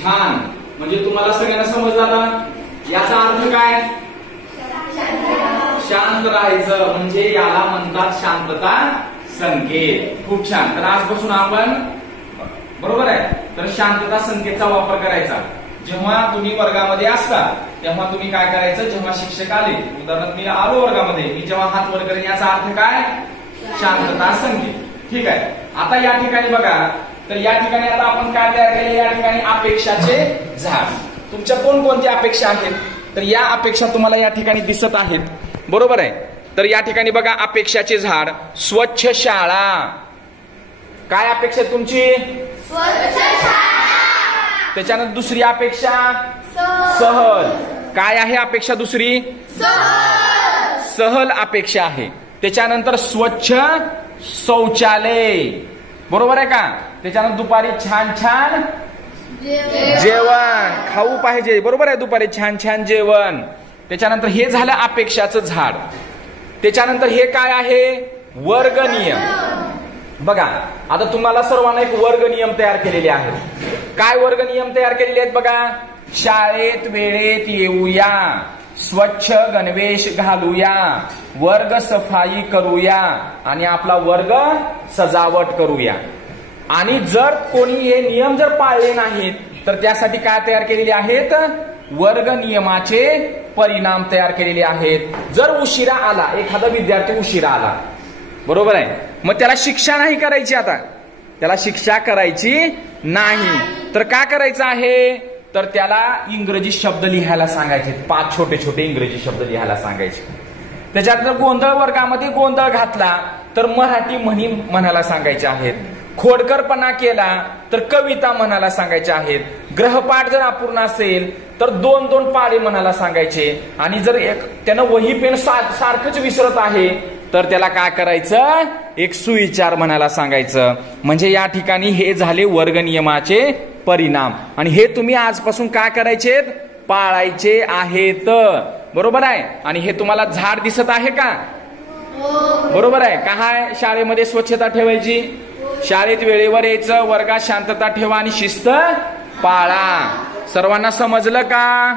छान. म्हणजे तुम्हाला सगळ्यांना समजलं आता. याचा अर्थ काय? शांत राहायचं, म्हणजे याला म्हणतात शांतता संकेत. खूप छान. तर आजपासून आपण बरोबर आहे तर शांतता संकेतचा वापर करायचा. जेव्हा तुम्ही वर्गामध्ये असता तेव्हा तुम्ही काय करायचं, जेव्हा शिक्षक आले, उदाहरणार्थ मी आलो वर्गामध्ये, मी जेव्हा हात वर करेन याचा अर्थ काय? शांतता संकेत. ठीक आहे. आता या ठिकाणी बघा, तर या ठिकाणी आता आपण काय तयार केले, या ठिकाणी अपेक्षाचे झाड. तुमच्या कोणकोणत्या अपेक्षा आहेत? तर या अपेक्षा तुम्हाला या ठिकाणी दिसत आहेत. बरोबर आहे. तर या ठिकाणी बघा अपेक्षाचे झाड, स्वच्छ शाळा. काय अपेक्षा तुमची? स्वच्छ शाळा. त्याच्यानंतर दुसरी अपेक्षा सहल. काय आहे अपेक्षा दुसरी? सहल अपेक्षा आहे. त्याच्यानंतर स्वच्छ शौचालय. बरोबर आहे का? त्याच्यानंतर दुपारी छान छान जेवण खाऊ पाहिजे. बरोबर आहे, दुपारी छान छान जेवण. त्याच्यानंतर हे झालं अपेक्षाचं झाड. त्याच्यानंतर हे काय आहे? वर्ग नियम. बघा आता तुम्हाला सर्वांना एक वर्ग नियम तयार केलेले आहेत. काय वर्ग नियम तयार केलेले आहेत बघा? शाळेत वेळेत येऊया, स्वच्छ गणवेश घालूया, वर्ग सफाई करूया आणि आपला वर्ग सजावट करूया. आणि जर कोणी हे नियम जर पाळले नाहीत तर त्यासाठी काय तयार केलेले आहेत? वर्ग नियमाचे परिणाम तयार केलेले आहेत. जर उशिरा आला, एखादा विद्यार्थी उशिरा आला, बरोबर आहे, मग त्याला शिक्षा नाही करायची. आता त्याला शिक्षा करायची नाही तर काय करायचं आहे? तर त्याला इंग्रजी शब्द लिहायला सांगायचे. 5 छोटे छोटे इंग्रजी शब्द लिहायला सांगायचे. त्याच्यात जर गोंधळ वर्गामध्ये गोंधळ घातला तर मराठी म्हणी म्हणायला सांगायच्या आहेत. खोडकरपणा केला तर कविता म्हणायला सांगायच्या आहेत. ग्रहपाठ जर अपूर्ण असेल तर 2-2 पाढे म्हणायला सांगायचे. आणि जर त्यानं वही पेन सारखंच विसरत आहे तर त्याला काय करायचं? एक सुविचार म्हणायला सांगायचं. म्हणजे या ठिकाणी हे झाले वर्ग नियमाचे परिणाम. आणि हे तुम्ही आजपासून काय करायचे? पाळायचे आहेत. बरोबर आहे. आणि हे तुम्हाला झाड दिसत आहे का? बरोबर आहे. काय शाळेमध्ये स्वच्छता ठेवायची, शाळेत वेळेवर यायचं, वर्गात शांतता ठेवा आणि शिस्त पाळा. सर्वांना समजलं का?